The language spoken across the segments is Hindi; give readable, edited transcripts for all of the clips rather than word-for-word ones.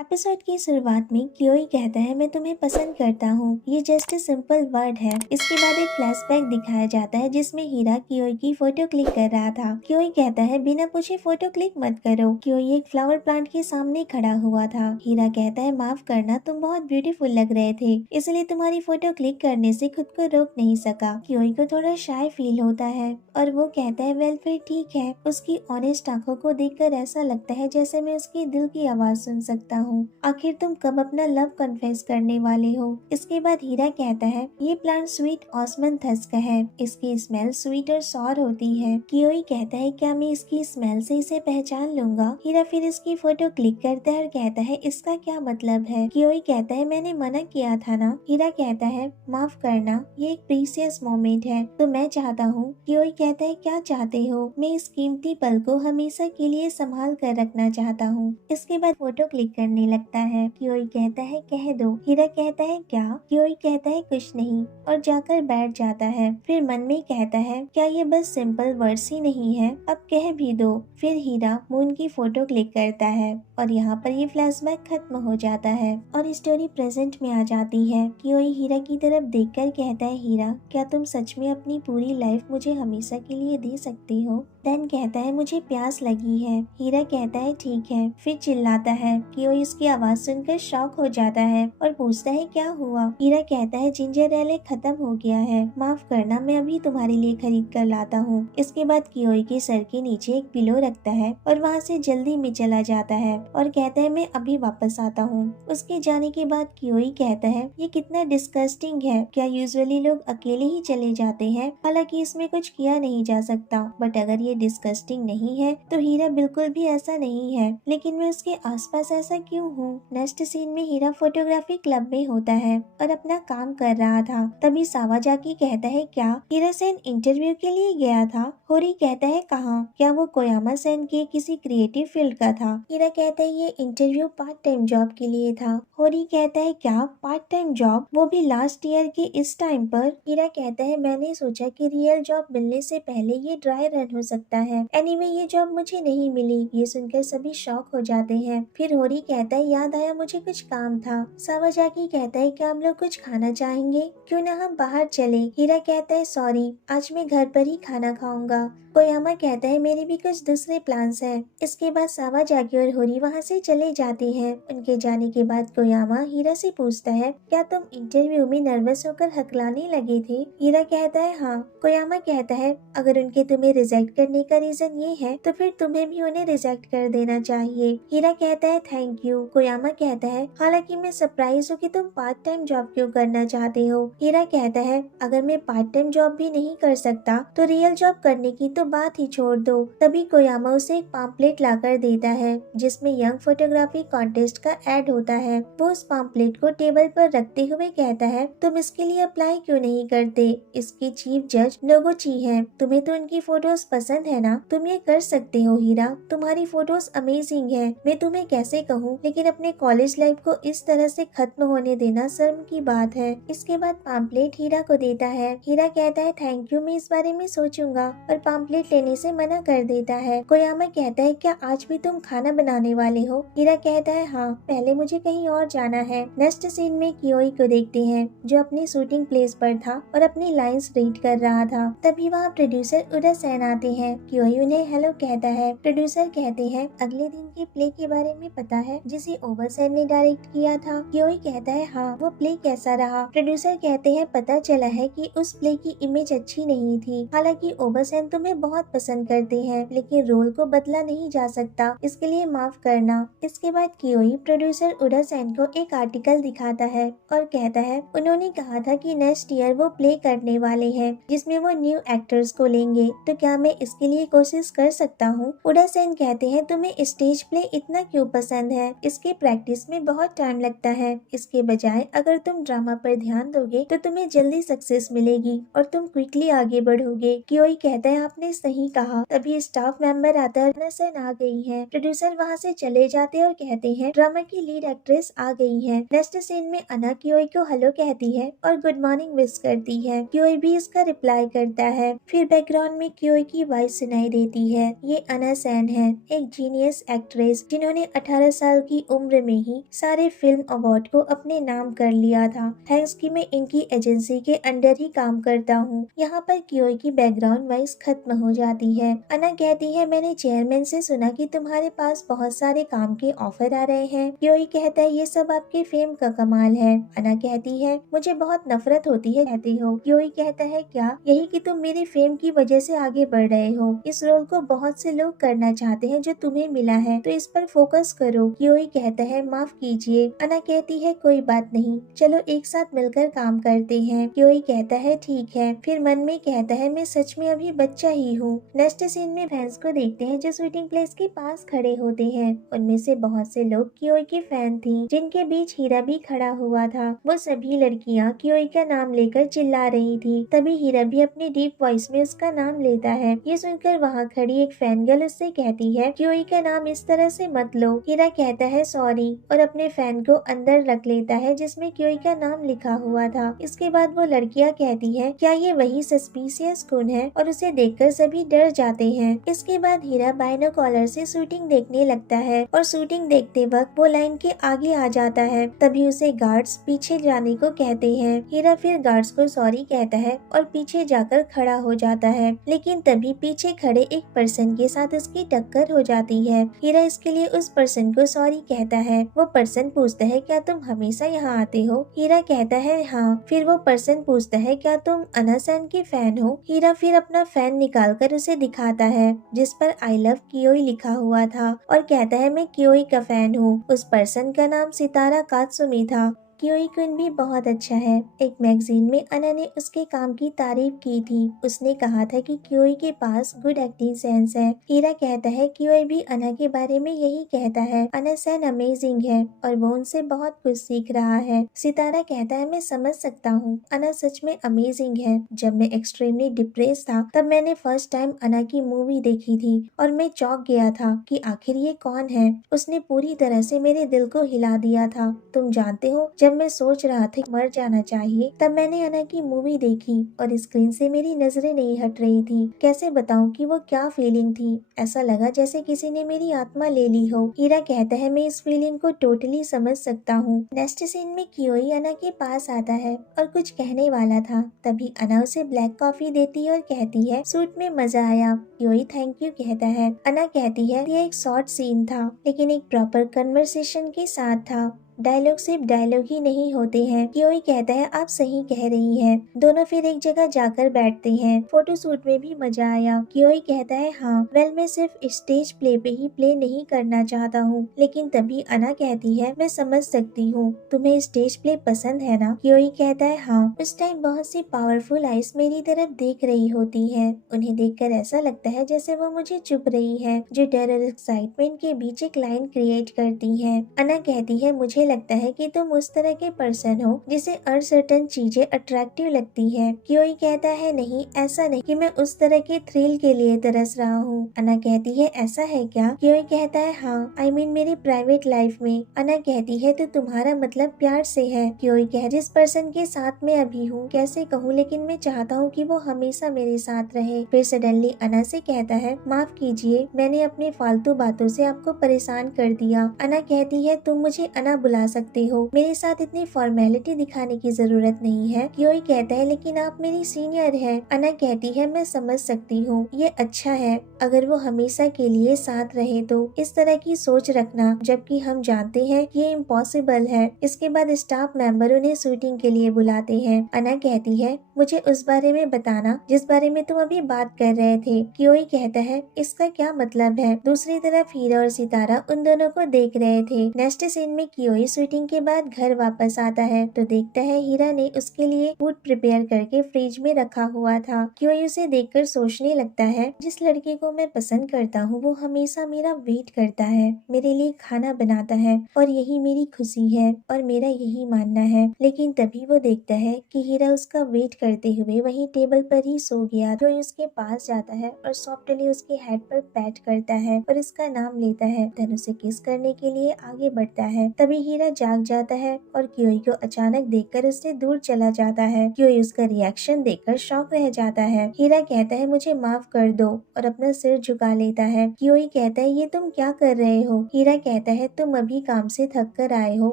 एपिसोड की शुरुआत में कियोई कहता है मैं तुम्हें पसंद करता हूँ। ये जस्ट सिंपल वर्ड है। इसके बाद एक फ्लैशबैक दिखाया जाता है जिसमें हीरा कियोई की फोटो क्लिक कर रहा था। कियोई कहता है बिना पूछे फोटो क्लिक मत करो। कियोई एक फ्लावर प्लांट के सामने खड़ा हुआ था। हीरा कहता है माफ करना, तुम बहुत ब्यूटीफुल लग रहे थे, इसलिए तुम्हारी फोटो क्लिक करने से खुद को रोक नहीं सका। कियोई को थोड़ा शाय फील होता है और वो कहता है वेल फिर ठीक है। उसकी ऑनेस्ट आंखों को देखकर ऐसा लगता है जैसे मैं उसके दिल की आवाज सुन सकता हूँ। आखिर तुम कब अपना लव कन्फेस करने वाले हो। इसके बाद हीरा कहता है ये प्लांट स्वीट ऑस्मंथस का है, इसकी स्मेल स्वीट और सॉर होती है। कियोई कहता है क्या मैं इसकी स्मेल से इसे पहचान लूंगा। हीरा फिर इसकी फोटो क्लिक करता है और कहता है इसका क्या मतलब है। कियोई कहता है मैंने मना किया था ना। हीरा कहता है माफ करना, ये एक प्रीसियस मोमेंट है तो मैं चाहता हूँ। कियोई कहता है क्या चाहते हो। मैं इस कीमती पल को हमेशा के लिए संभाल कर रखना चाहता हूँ। इसके बाद फोटो क्लिक करने लगता है। कियोई कहता है कह दो। हीरा कहता है क्या। कियोई कहता है कुछ नहीं और जाकर बैठ जाता है। फिर मन में कहता है क्या ये बस सिंपल वर्ड्स ही नहीं है, अब कह भी दो। फिर हीरा मून की फोटो क्लिक करता है और यहाँ पर ये फ्लैशबैक खत्म हो जाता है और स्टोरी प्रेजेंट में आ जाती है। कियोई हीरा की तरफ देखकर कहता है हीरा क्या तुम सच में अपनी पूरी लाइफ मुझे हमेशा के लिए दे सकती हो। देन कहता है मुझे प्यास लगी है। हीरा कहता है ठीक है, फिर चिल्लाता है। कियोई उसकी आवाज सुनकर शॉक हो जाता है और पूछता है क्या हुआ। हीरा कहता है जिंजर एले खत्म हो गया है, माफ करना मैं अभी तुम्हारे लिए खरीद कर लाता हूँ। इसके बाद कियोई के सर के नीचे एक पिलो रखता है और वहाँ से जल्दी में चला जाता है और कहता है मैं अभी वापस आता हूँ। उसके जाने के बाद कियोई कहता है ये कितना डिस्गस्टिंग है, क्या यूजुअली लोग अकेले ही चले जाते हैं। हालांकि इसमें कुछ किया नहीं जा सकता, बट अगर ये डिस्गस्टिंग नहीं है तो हीरा बिल्कुल भी ऐसा नहीं है, लेकिन मैं उसके आसपास ऐसा क्यों हूँ। नेक्स्ट सीन में हीरा फोटोग्राफी क्लब में होता है और अपना काम कर रहा था। तभी सावाजाकी कहता है क्या हीरा सेन इंटरव्यू के लिए गया था। होरी कहता है कहाँ, क्या वो कोयामा सेन के किसी क्रिएटिव फील्ड का था। हीरा कहता है ये इंटरव्यू पार्ट टाइम जॉब के लिए था। होरी कहता है क्या पार्ट टाइम जॉब, वो भी लास्ट ईयर के इस टाइम पर। हीरा कहता है मैंने सोचा कि रियल जॉब मिलने से पहले ये ड्राई रन हो सकता है। एनीवे ये जॉब मुझे नहीं मिली। ये सुनकर सभी शॉक हो जाते हैं। फिर होरी कहता है याद आया मुझे कुछ काम था। सावाजाकी कहता है क्या हम लोग कुछ खाना चाहेंगे, क्यों ना हम बाहर चले। हीरा कहता है सॉरी आज मैं घर पर ही खाना खाऊंगा। कोयामा कहता है मेरे भी कुछ दूसरे प्लान्स हैं। इसके बाद सावाजाकी और होरी वहाँ से चले जाते हैं। उनके जाने के बाद कोयामा हीरा से पूछता है क्या तुम इंटरव्यू में नर्वस होकर हकलाने लगे थे। हीरा कहता है हाँ। कोयामा कहता है अगर उनके तुम्हें रिजेक्ट करने का रीजन ये है तो फिर तुम्हें भी उन्हें रिजेक्ट कर देना चाहिए। हीरा कहता है थैंक यू। कोयामा कहता है हालांकि मैं सरप्राइज हूँ कि तुम पार्ट टाइम जॉब क्यों करना चाहते हो। हीरा कहता है अगर मैं पार्ट टाइम जॉब भी नहीं कर सकता तो रियल जॉब करने की तो बात ही छोड़ दो। तभी कोयामा उसे एक पम्पलेट लाकर देता है जिसमें यंग फोटोग्राफी कॉन्टेस्ट का ऐड होता है। वो उस पम्पलेट को टेबल पर रखते हुए कहता है तुम इसके लिए अप्लाई क्यों नहीं करते। इसकी चीफ जज नोगुची है, तुम्हें तो उनकी फोटोज पसंद है ना, तुम ये कर सकते हो हीरा, तुम्हारी फोटोज अमेजिंग है। मैं तुम्हें कैसे कहूँ लेकिन अपने कॉलेज लाइफ को इस तरह से खत्म होने देना शर्म की बात है। इसके बाद पम्पलेट हीरा को देता है। हीरा कहता है थैंक यू, मैं इस बारे में सोचूंगा, और पम्पलेट लेने से मना कर देता है। कोयामा कहता है क्या आज भी तुम खाना बनाने वाले हो। हीरा कहता है हाँ, पहले मुझे कहीं और जाना है। नेक्स्ट सीन में कियोई को देखते हैं जो अपनी शूटिंग प्लेस पर था और अपनी लाइंस रीड कर रहा था। तभी वहाँ प्रोड्यूसर उदा सेन आते हैं। कियोई उन्हें हेलो कहता है। प्रोड्यूसर कहते हैं अगले दिन के प्ले के बारे में पता है जिसे ओवरसेन ने डायरेक्ट किया था। कियोई कहता है हाँ, वो प्ले कैसा रहा। प्रोड्यूसर कहते हैं पता चला है कि उस प्ले की इमेज अच्छी नहीं थी। हालांकि ओवरसेन तुम्हें बहुत पसंद करते हैं लेकिन रोल को बदला नहीं जा सकता, इसके लिए माफ करना। इसके बाद कियोई प्रोड्यूसर उदा सेन को एक आर्टिकल दिखाता है और कहता है उन्होंने कहा था कि नेक्स्ट ईयर वो प्ले करने वाले हैं जिसमें वो न्यू एक्टर्स को लेंगे, तो क्या मैं इसके लिए कोशिश कर सकता हूँ। उदा सेन कहते हैं तुम्हें स्टेज प्ले इतना क्यों पसंद है, इसके प्रैक्टिस में बहुत टाइम लगता है। इसके बजाय अगर तुम ड्रामा पर ध्यान दोगे तो तुम्हें जल्दी सक्सेस मिलेगी और तुम क्विकली आगे बढ़ोगे। कियोई कहता है आपने सही कहा। तभी स्टाफ मेंबर आता है, सेन आ गई है। प्रोड्यूसर वहाँ से चले जाते हैं और कहते हैं ड्रामा की लीड एक्ट्रेस आ गई है। नेक्स्ट सीन में अना कियोई को हेलो कहती है और गुड मॉर्निंग विश करती है। कियोई भी इसका रिप्लाई करता है। फिर बैकग्राउंड में कियोई की वॉइस वॉइस सुनाई देती है। ये अना सेन है, एक जीनियस एक्ट्रेस जिन्होंने 18 साल की उम्र में ही सारे फिल्म अवार्ड को अपने नाम कर लिया था। थैंक्स कि मैं इनकी एजेंसी के अंडर ही काम करता हूँ। यहाँ पर क्योई की बैकग्राउंड वॉइस खत्म हो जाती है। अना कहती है, मैंने चेयरमैन से सुना कि तुम्हारे पास बहुत सारे काम के ऑफर आ रहे हैं। क्योई कहता है, ये सब आपके फेम का कमाल है। अना कहती है, मुझे बहुत नफरत होती है कहती हो। क्योई कहता है, क्या यही कि तुम मेरे फेम की वजह से आगे बढ़ रहे हो। इस रोल को बहुत से लोग करना चाहते हैं जो तुम्हें मिला है, तो इस पर फोकस करो। क्योई कहता है, माफ कीजिए। अना कहती है, कोई बात नहीं, चलो एक साथ मिलकर काम करते हैं। क्योई कहता है, ठीक है। फिर मन में कहता है, मैं सच में अभी बच्चा ही हूँ। नेक्स्ट सीन में फैंस को देखते हैं जो शूटिंग प्लेस के पास खड़े होते हैं। उनमें से बहुत से लोग क्योई की फैन थी, जिनके बीच हीरा भी खड़ा हुआ था। वो सभी लड़कियां क्योई का नाम लेकर चिल्ला रही थी। तभी हीरा भी अपनी डीप वॉइस में उसका नाम लेता है। ये सुनकर वहाँ खड़ी एक फैन गर्ल उससे कहती है, क्योई का नाम इस तरह से मत लो। हीरा कहता है, सॉरी, और अपने फैन को अंदर रख लेता है जिसमें क्योई का नाम लिखा हुआ था। इसके बाद वो लड़कियां कहती है, क्या ये वही सस्पिशियस खून है, और उसे देखकर सभी डर जाते हैं। इसके बाद हीरा बाइनोकुलर से शूटिंग देखने लगता है और शूटिंग देखते वक्त वो लाइन के आगे आ जाता है। तभी उसे गार्ड्स पीछे जाने को कहते हैं। हीरा फिर गार्ड्स को सॉरी कहता है और पीछे जाकर खड़ा हो जाता है, लेकिन तभी पीछे खड़े एक पर्सन के साथ उसकी टक्कर हो जाती है। हीरा इसके लिए उस पर्सन को सॉरी कहता है। वो पर्सन पूछता है, क्या तुम हमेशा यहाँ आते हो? हीरा कहता है, हाँ। फिर वो पर्सन पूछता है, क्या तुम अना सेन के फैन हो? हीरा फिर अपना फैन निकालकर उसे दिखाता है, जिस पर आई लव क्योई लिखा हुआ था, और कहता है, मैं क्योई का फैन हूँ। उस पर्सन का नाम सितारा कात्सुमी था। क्योई कुन भी बहुत अच्छा है। एक मैगजीन में अना ने उसके काम की तारीफ की थी। उसने कहा था कि क्योई के पास गुड एक्टिंग सेंस है। हीरा कहता है, क्योई भी अना के बारे में यही कहता है। अना सेन अमेजिंग है और वो उनसे बहुत कुछ सीख रहा है। सितारा कहता है, मैं समझ सकता हूँ, अना सच में अमेजिंग है। जब मैं एक्सट्रीमली डिप्रेस था तब मैंने फर्स्ट टाइम अना की मूवी देखी थी और मैं चौंक गया था कि आखिर ये कौन है। उसने पूरी तरह से मेरे दिल को हिला दिया था। तुम जानते हो, जब मैं सोच रहा था मर जाना चाहिए, तब मैंने अना की मूवी देखी और स्क्रीन से मेरी नजरें नहीं हट रही थी। कैसे बताऊं कि वो क्या फीलिंग थी। ऐसा लगा जैसे किसी ने मेरी आत्मा ले ली हो। हीरा कहता है, मैं इस फीलिंग को टोटली समझ सकता हूँ। नेक्स्ट सीन में क्योई अना के पास आता है और कुछ कहने वाला था। तभी अना उसे ब्लैक कॉफी देती है और कहती है, सूट में मजा आया। क्योई थैंक यू कहता है। अना कहती है, ये एक शॉर्ट सीन था, लेकिन एक प्रॉपर कन्वर्सेशन के साथ था। डायलॉग सिर्फ डायलॉग ही नहीं होते हैं। क्योई कहता है, आप सही कह रही हैं। दोनों फिर एक जगह जाकर बैठते हैं। फोटो शूट में भी मजा आया। क्योई कहता है, हाँ, वेल मैं सिर्फ स्टेज प्ले पे ही प्ले नहीं करना चाहता हूँ। लेकिन तभी अना कहती है, मैं समझ सकती हूँ, तुम्हें स्टेज प्ले पसंद है ना? क्योई कहता है, हाँ। उस टाइम बहुत सी पावरफुल आइज मेरी तरफ देख रही होती है। उन्हें देखकर ऐसा लगता है जैसे वो मुझे चुप रही है, जो डर और एक्साइटमेंट के बीच एक लाइन क्रिएट करती है। अना कहती है, मुझे लगता है कि तुम उस तरह के पर्सन हो जिसे अनसर्टन चीजें अट्रैक्टिव लगती है। क्योई कहता है, नहीं, ऐसा नहीं कि मैं उस तरह के थ्रिल के लिए तरस रहा हूँ। अना कहती है, ऐसा है क्या? क्योई कहता है, हाँ, आई मीन मेरी प्राइवेट लाइफ में। अना कहती है, तो तुम्हारा मतलब प्यार से है? क्योई कह, जिस पर्सन के साथ मैं अभी हूँ कैसे कहूँ, लेकिन मैं चाहता हूँ कि वो हमेशा मेरे साथ रहे। फिर सडनली अना से कहता है, माफ कीजिए, मैंने अपनी फालतू बातों से आपको परेशान कर दिया। अना कहती है, तुम मुझे अना बुला सकते हो, मेरे साथ इतनी फॉर्मेलिटी दिखाने की जरूरत नहीं है। क्योई कहता है, लेकिन आप मेरी सीनियर है। अना कहती है, मैं समझ सकती हूँ, ये अच्छा है अगर वो हमेशा के लिए साथ रहे तो। इस तरह की सोच रखना, जबकि हम जानते हैं ये इम्पॉसिबल है। इसके बाद स्टाफ मेंबर उन्हें शूटिंग के लिए बुलाते हैं। अना कहती है, मुझे उस बारे में बताना जिस बारे में तुम अभी बात कर रहे थे। क्योई कहता है, इसका क्या मतलब है? दूसरी तरफ हीरा और सितारा उन दोनों को देख रहे थे। नेक्स्ट सीन में क्योई शूटिंग के बाद घर वापस आता है तो देखता है हीरा ने उसके लिए फूड प्रिपेयर करके फ्रिज में रखा हुआ था। क्योई उसे देखकर सोचने लगता है, जिस लड़के को मैं पसंद करता हूँ वो हमेशा मेरा वेट करता है, मेरे लिए खाना बनाता है, और यही मेरी खुशी है और मेरा यही मानना है। लेकिन तभी वो देखता है कि हीरा उसका वेट करते हुए वही टेबल पर ही सो गया। तो उसके पास जाता है और सॉफ्टली उसके हेड पर पैट करता है और उसका नाम लेता है। धन उसे किस करने के लिए आगे बढ़ता है। तभी हीरा जाग जाता है और क्योई को अचानक देखकर उससे दूर चला जाता है। क्योई उसका रिएक्शन देखकर शॉक रह जाता है। हीरा कहता है मुझे माफ कर दो और अपना सिर झुका लेता है। क्योई कहता है ये तुम क्या कर रहे हो? हीरा कहता है तुम अभी काम से थक कर आए हो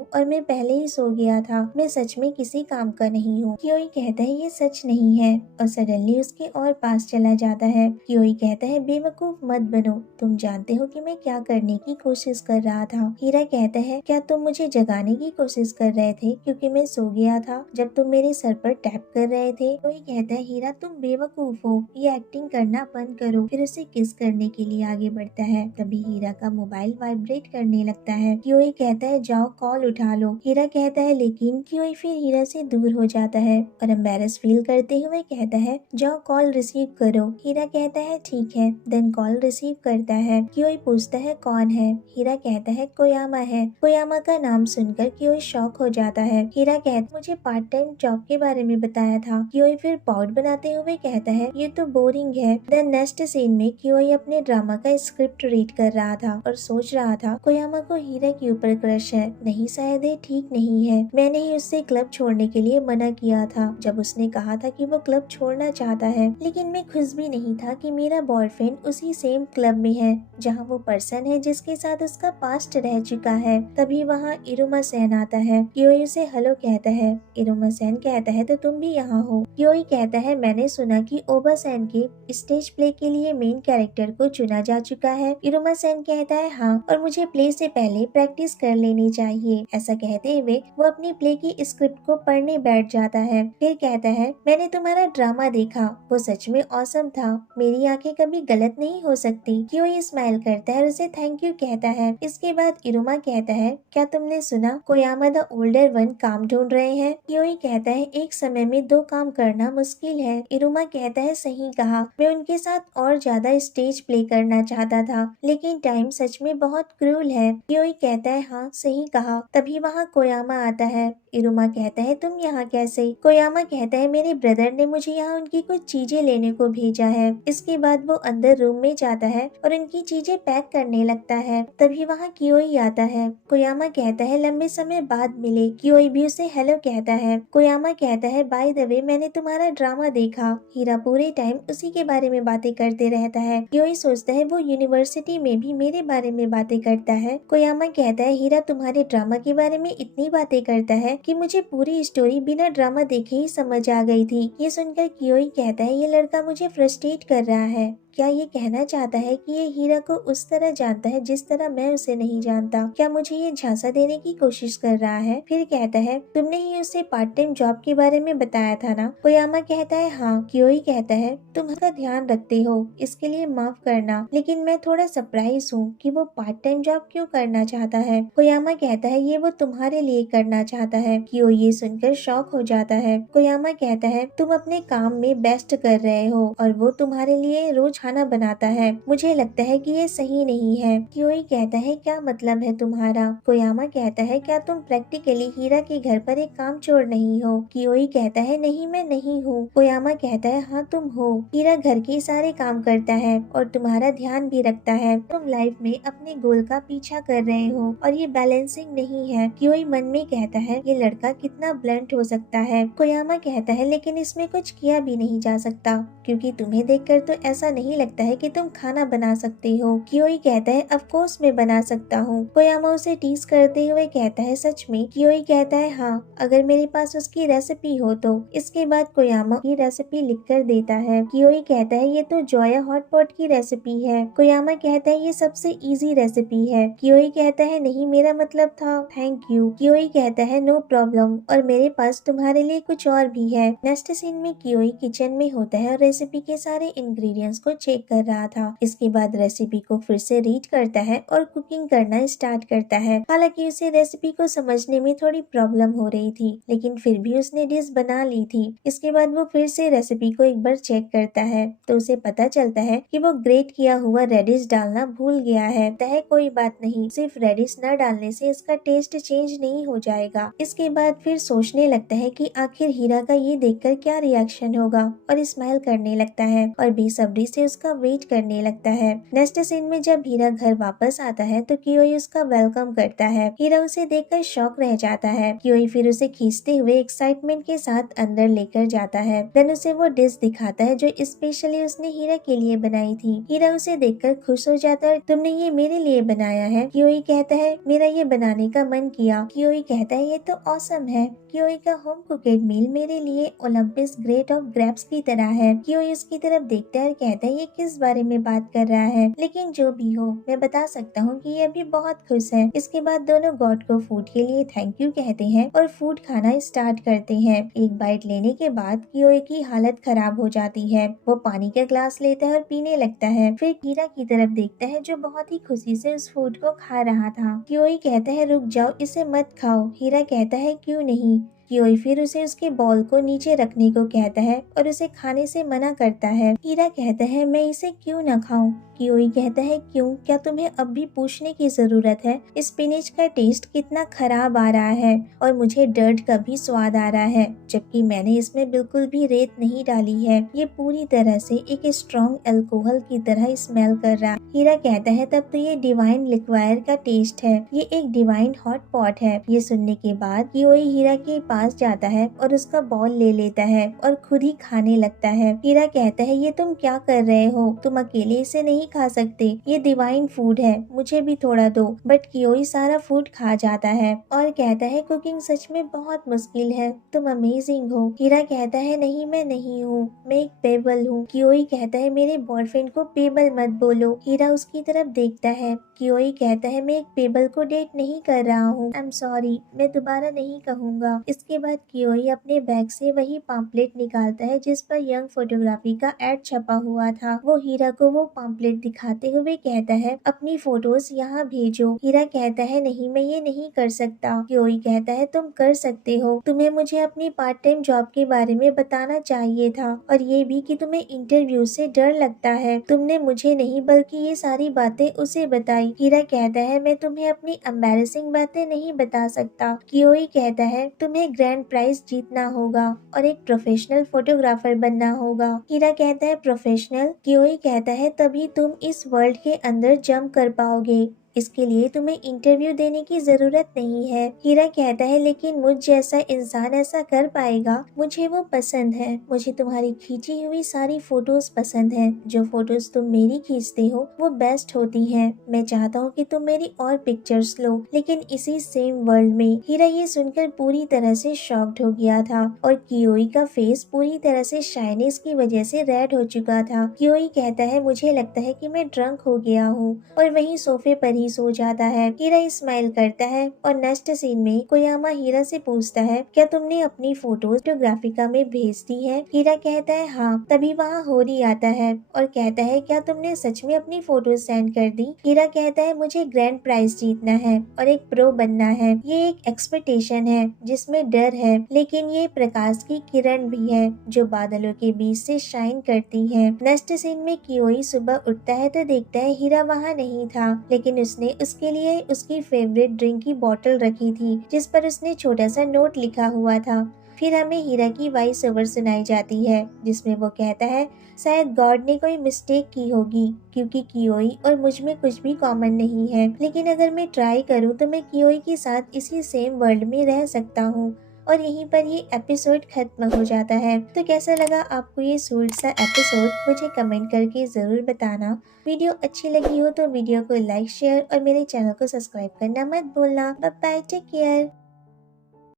और मैं पहले ही सो गया था, मैं सच में किसी काम का नहीं हूँ। क्योई कहता है ये सच नहीं है और सडनली उसके और पास चला जाता है। क्योई कहता है बेवकूफ मत बनो, तुम जानते हो कि मैं क्या करने की कोशिश कर रहा था। हीरा कहता है क्या तुम मुझे जगाने की कोशिश कर रहे थे क्योंकि मैं सो गया था जब तुम मेरे सर पर टैप कर रहे थे? क्योई कहता है हीरा तुम बेवकूफ हो, ये एक्टिंग करना बंद करो। फिर उसे किस करने के लिए आगे बढ़ता है। तभी हीरा का मोबाइल वाइब्रेट करने लगता है। क्योई कहता है जाओ कॉल उठा लो। हीरा कहता है लेकिन क्योई फिर हीरा से दूर हो जाता है और एम्बैरेस फील करते हुए कहता है जाओ कॉल रिसीव करो। हीरा कहता है ठीक है, देन कॉल रिसीव करता है। क्योई पूछता है कौन है? हीरा कहता है कोयामा है। कोयामा का नाम सुनकर क्योई शॉक हो जाता है। हीरा कहता मुझे पार्ट टाइम जॉब के बारे में बताया था। क्योई फिर पाउट बनाते हुए कहता है ये तो बोरिंग है। देन नेक्स्ट सीन में क्योई अपने ड्रामा का स्क्रिप्ट रीड कर रहा था और सोच रहा था कोयामा को हीरा के ऊपर क्रश है। नहीं, शायद ये ठीक नहीं है। मैंने ही उससे क्लब छोड़ने के लिए मना किया था जब उसने कहा था कि वो क्लब छोड़ना चाहता है, लेकिन मैं खुश भी नहीं था कि मेरा बॉयफ्रेंड उसी सेम क्लब में है जहाँ वो पर्सन है जिसके साथ उसका पास्ट रह चुका है। तभी वहाँ इरुमा सेन आता है। क्योई उसे हेलो कहता है। इरुमा सेन कहता है तो तुम भी यहाँ हो? क्योई कहता है मैंने सुना कि ओबा सेन के स्टेज प्ले के लिए मेन कैरेक्टर को चुना जा चुका है। इरुमा सेन कहता है हाँ, और मुझे प्ले से पहले प्रैक्टिस कर लेनी चाहिए। ऐसा कहते हुए वो अपनी प्ले की स्क्रिप्ट को पढ़ने बैठ जाता है। फिर कहता है मैंने तुम्हारा ड्रामा देखा, वो सच में ऑसम था, मेरी आंखें कभी गलत नहीं हो सकती। क्योई स्माइल करता है और उसे थैंक यू कहता है। इसके बाद इरुमा कहता है क्या तुमने सुना कोयामा द ओल्डर वन काम ढूंढ रहे हैं? क्योई कहता है एक समय में दो काम करना मुश्किल है। इरुमा कहता है सही कहा, मैं उनके साथ और ज्यादा स्टेज प्ले करना चाहता था, लेकिन टाइम सच में बहुत क्रूल है। क्योई कहता है हाँ सही कहा। तभी वहाँ कोयामा आता है। इरुमा कहता है तुम यहाँ कैसे? कोयामा कहता है मेरे ब्रदर ने मुझे यहाँ उनकी कुछ चीजें लेने को भेजा है। इसके बाद वो अंदर रूम में जाता है और उनकी चीजें पैक करने लगता है। तभी वहाँ क्योई आता है। कोयामा कहता है लंबे समय बाद मिले। क्योई भी उसे हेलो कहता है। कोयामा कहता है बाय द वे मैंने तुम्हारा ड्रामा देखा। हीरा पूरे टाइम उसी के बारे में बातें करते रहता है। क्योई सोचता है वो यूनिवर्सिटी में भी मेरे बारे में बातें करता है। कोयामा कहता है हीरा तुम्हारे ड्रामा के बारे में इतनी बातें करता है कि मुझे पूरी स्टोरी बिना ड्रामा देखे ही समझ आ गई थी। ये सुनकर क्योई कहता है ये लड़का मुझे फ्रस्ट्रेट कर रहा है। क्या ये कहना चाहता है कि ये हीरा को उस तरह जानता है जिस तरह मैं उसे नहीं जानता? क्या मुझे ये झांसा देने की कोशिश कर रहा है? फिर कहता है तुमने ही उसे पार्ट टाइम जॉब के बारे में बताया था ना? कोयामा कहता है हाँ। क्योई कहता है तुम उसका ध्यान रखते हो, इसके लिए माफ करना, लेकिन मैं थोड़ा सरप्राइज हूँ कि वो पार्ट टाइम जॉब क्यों करना चाहता है। कोयामा कहता है ये वो तुम्हारे लिए करना चाहता है। क्योई ये सुनकर शॉक हो जाता है। कोयामा कहता है तुम अपने काम में बेस्ट कर रहे हो और वो तुम्हारे लिए रोज खाना बनाता है, मुझे लगता है कि ये सही नहीं है। क्योई कहता है क्या मतलब है तुम्हारा? कोयामा कहता है क्या तुम प्रैक्टिकली हीरा के घर पर एक काम चोर नहीं हो? क्योई कहता है नहीं मैं नहीं हूँ। कोयामा कहता है हाँ तुम हो। हीरा घर के सारे काम करता है और तुम्हारा ध्यान भी रखता है। तुम लाइफ में अपने गोल का पीछा कर रहे हो और ये बैलेंसिंग नहीं है। क्योई मन में कहता है ये लड़का कितना ब्लंट हो सकता है। कोयामा कहता है लेकिन इसमें कुछ किया भी नहीं जा सकता क्योंकि तुम्हें देखकर तो ऐसा नहीं लगता है कि तुम खाना बना सकते हो। क्योई कहता है ऑफ कोर्स मैं बना सकता हूँ। कोयामा उसे टीज करते हुए कहता है सच में? क्योई कहता है हाँ, अगर मेरे पास उसकी रेसिपी हो तो। इसके बाद कोयामा की रेसिपी लिख कर देता है। क्योई कहता है ये तो जोया हॉट पॉट की रेसिपी है। कोयामा कहता है ये सबसे इजी रेसिपी है। क्योई कहता है नहीं मेरा मतलब था थैंक यू। क्योई कहता है नो प्रॉब्लम, और मेरे पास तुम्हारे लिए कुछ और भी है। नेक्स्ट सीन में क्योई किचन में होता है और रेसिपी के सारे इंग्रेडिएंट्स को चेक कर रहा था। इसके बाद रेसिपी को फिर से रीड करता है और कुकिंग करना स्टार्ट करता है। हालांकि उसे रेसिपी को समझने में थोड़ी प्रॉब्लम हो रही थी, लेकिन फिर भी उसने डिश बना ली थी। इसके बाद वो फिर से रेसिपी को एक बार चेक करता है तो उसे पता चलता है कि वो ग्रेट किया हुआ रेडिश डालना भूल गया है। तय कोई बात नहीं, सिर्फ रेडिश न डालने से इसका टेस्ट चेंज नहीं हो जाएगा। इसके बाद फिर सोचने लगता है कि आखिर हीरा का ये देखकर क्या रिएक्शन होगा और स्माइल करने लगता है और बेसब्री से उसका वेट करने लगता है। नेक्स्ट सीन में जब हीरा घर वापस आता है तो कियोई उसका वेलकम करता है। हीरा उसे देखकर शॉक रह जाता है। कियोई फिर उसे खींचते हुए एक्साइटमेंट के साथ अंदर लेकर जाता है। देन उसे वो डिश दिखाता है जो स्पेशली उसने हीरा के लिए बनाई थी। हीरा उसे देखकर खुश हो जाता है। तुमने ये मेरे लिए बनाया है? कियोई कहता है मेरा ये बनाने का मन किया। कियोई कहता है ये तो ऑसम है। कियोई का होम कुकेड मील मेरे लिए ओलंपस ग्रेट ऑफ ग्रेप्स की तरह है। कियोई उसकी तरफ देखता है और कहता है ये किस बारे में बात कर रहा है, लेकिन जो भी हो मैं बता सकता हूँ कि ये अभी बहुत खुश है। इसके बाद दोनों गॉड को फूड के लिए थैंक यू कहते हैं और फूड खाना स्टार्ट करते हैं। एक बाइट लेने के बाद कियोई की हालत खराब हो जाती है। वो पानी का ग्लास लेता है और पीने लगता है। फिर हीरा की तरफ देखता है जो बहुत ही खुशी से उस फूड को खा रहा था। कियोई कहता है रुक जाओ, इसे मत खाओ। हीरा कहता है क्यों नहीं। कियोई फिर उसे उसके बॉल को नीचे रखने को कहता है और उसे खाने से मना करता है। हीरा कहता है मैं इसे क्यों न खाऊं। कियोई कहता है क्यों, क्या तुम्हें अब भी पूछने की जरूरत है? स्पिनच का टेस्ट कितना खराब आ रहा है और मुझे डर्ट का भी स्वाद आ रहा है, जबकि मैंने इसमें बिल्कुल भी रेत नहीं डाली है। ये पूरी तरह से एक स्ट्रॉन्ग अल्कोहल की तरह स्मेल कर रहा है। हीरा कहता है तब तो ये डिवाइन लिक्वायर का टेस्ट है, ये एक डिवाइन हॉट पॉट है। ये सुनने के बाद कियोई हीरा के पास जाता है और उसका बॉल ले लेता है और खुद ही खाने लगता है। हीरा कहता है ये तुम क्या कर रहे हो, तुम अकेले इसे नहीं खा सकते, ये डिवाइन फूड है, मुझे भी थोड़ा दो। बट कियोई सारा फूड खा जाता है और कहता है कुकिंग सच में बहुत मुश्किल है, तुम अमेजिंग हो। हीरा कहता है नहीं मैं नहीं हूँ, मैं एक पेबल हूँ। कियोई कहता है मेरे बॉयफ्रेंड को पेबल मत बोलो। हीरा उसकी तरफ देखता है। कियोई कहता है मैं एक पेबल को डेट नहीं कर रहा हूँ, आई एम सॉरी, मैं दोबारा नहीं कहूँगा। इसके बाद कियोई अपने बैग से वही पम्पलेट निकालता है जिस पर यंग फोटोग्राफी का एड छपा हुआ था। वो हीरा को वो पम्पलेट दिखाते हुए कहता है अपनी फोटोज यहाँ भेजो। हीरा कहता है नहीं मैं ये नहीं कर सकता। कियोई कहता है तुम कर सकते हो, तुम्हें मुझे अपनी पार्ट टाइम जॉब के बारे में बताना चाहिए था और ये भी कि तुम्हें इंटरव्यू से डर लगता है। तुमने मुझे नहीं बल्कि ये सारी बातें उसे बताई। हीरा कहता है मैं तुम्हें अपनी एम्बैरेसिंग बातें नहीं बता सकता। कियोई कहता है तुम्हें ग्रैंड प्राइज जीतना होगा और एक प्रोफेशनल फोटोग्राफर बनना होगा। हीरा कहता है प्रोफेशनल। कियोई कहता है तभी तुम इस वर्ल्ड के अंदर जंप कर पाओगे, इसके लिए तुम्हें इंटरव्यू देने की जरूरत नहीं है। हीरा कहता है लेकिन मुझ जैसा इंसान ऐसा कर पाएगा, मुझे वो पसंद है, मुझे तुम्हारी खींची हुई सारी फोटोज पसंद है। जो फोटोज तुम मेरी खींचते हो वो बेस्ट होती हैं। मैं चाहता हूँ कि तुम मेरी और पिक्चर्स लो, लेकिन इसी सेम वर्ल्ड में। हीरा ये सुनकर पूरी तरह से शॉक्ड हो गया था और कियोई का फेस पूरी तरह से शाइनेस की वजह से रेड हो चुका था। कियोई कहता है मुझे लगता है कि मैं ड्रंक हो गया हूँ और वहीं सोफे पर ही सो जाता है। हीरा स्माइल करता है और नेक्स्ट सीन में कोयामा हीरा से पूछता है क्या तुमने अपनी फोटोज फोटोग्राफिका में भेज दी है? हीरा कहता है हाँ। तभी वहाँ होरी आता है और कहता है क्या तुमने सच में अपनी फोटोज सेंड कर दी? हीरा कहता है मुझे ग्रैंड प्राइज जीतना है और एक प्रो बनना है। ये एक एक्सपेक्टेशन है जिसमें डर है, लेकिन ये प्रकाश की किरण भी है जो बादलों के बीच से शाइन करती है। नेक्स्ट सीन में कियोई सुबह उठता है तो देखता है हीरा वहाँ नहीं था, लेकिन उसने उसके लिए उसकी फेवरेट ड्रिंक की बोतल रखी थी जिस पर उसने छोटा सा नोट लिखा हुआ था। फिर हमें हीरा की वॉइस ओवर सुनाई जाती है जिसमें वो कहता है शायद गॉड ने कोई मिस्टेक की होगी क्योंकि कियोई और मुझ में कुछ भी कॉमन नहीं है, लेकिन अगर मैं ट्राई करूँ तो मैं कियोई के साथ इसी सेम वर्ल्ड में रह सकता हूँ। और यहीं पर ये एपिसोड खत्म हो जाता है। तो कैसा लगा आपको ये स्वीट सा एपिसोड, मुझे कमेंट करके जरूर बताना। वीडियो अच्छी लगी हो तो वीडियो को लाइक शेयर और मेरे चैनल को सब्सक्राइब करना मत भूलना। Bye bye, take care.